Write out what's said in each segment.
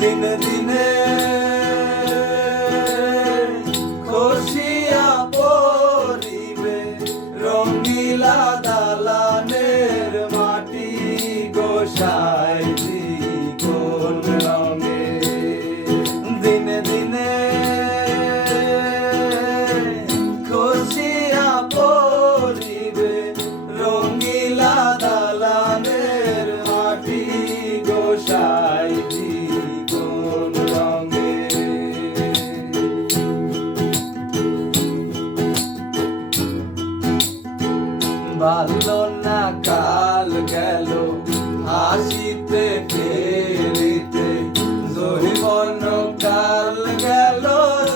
দিনে দিনে খসিয়া পরিবে রঙিলা দালানের মাটি গোসাই। ভালো না, কাল গেল। হাসিতে, ফেরিতে জহিবন কাল গেল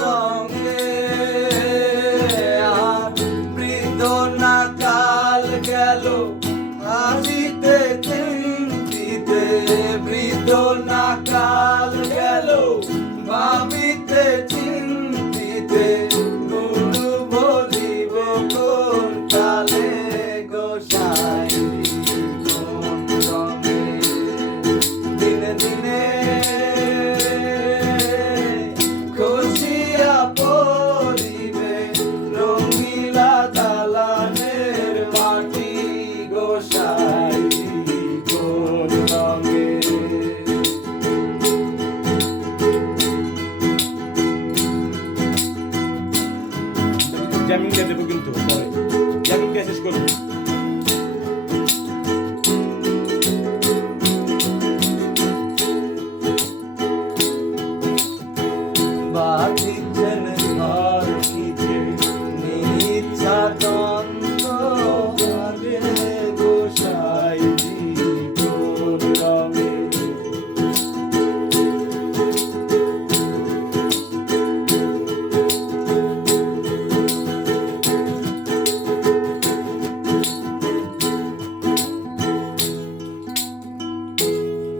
রঙে। আর বৃদ্ধ না, কাল গেল। হাসিতে, চিন্তিতে, বৃদ্ধ না, কাল গেল। ভাবিতে, চিন্তিতে জ্যামিং দিয়ে দেবো কিন্তু পরে জ্যামিং দিয়ে শেষ করব বাতির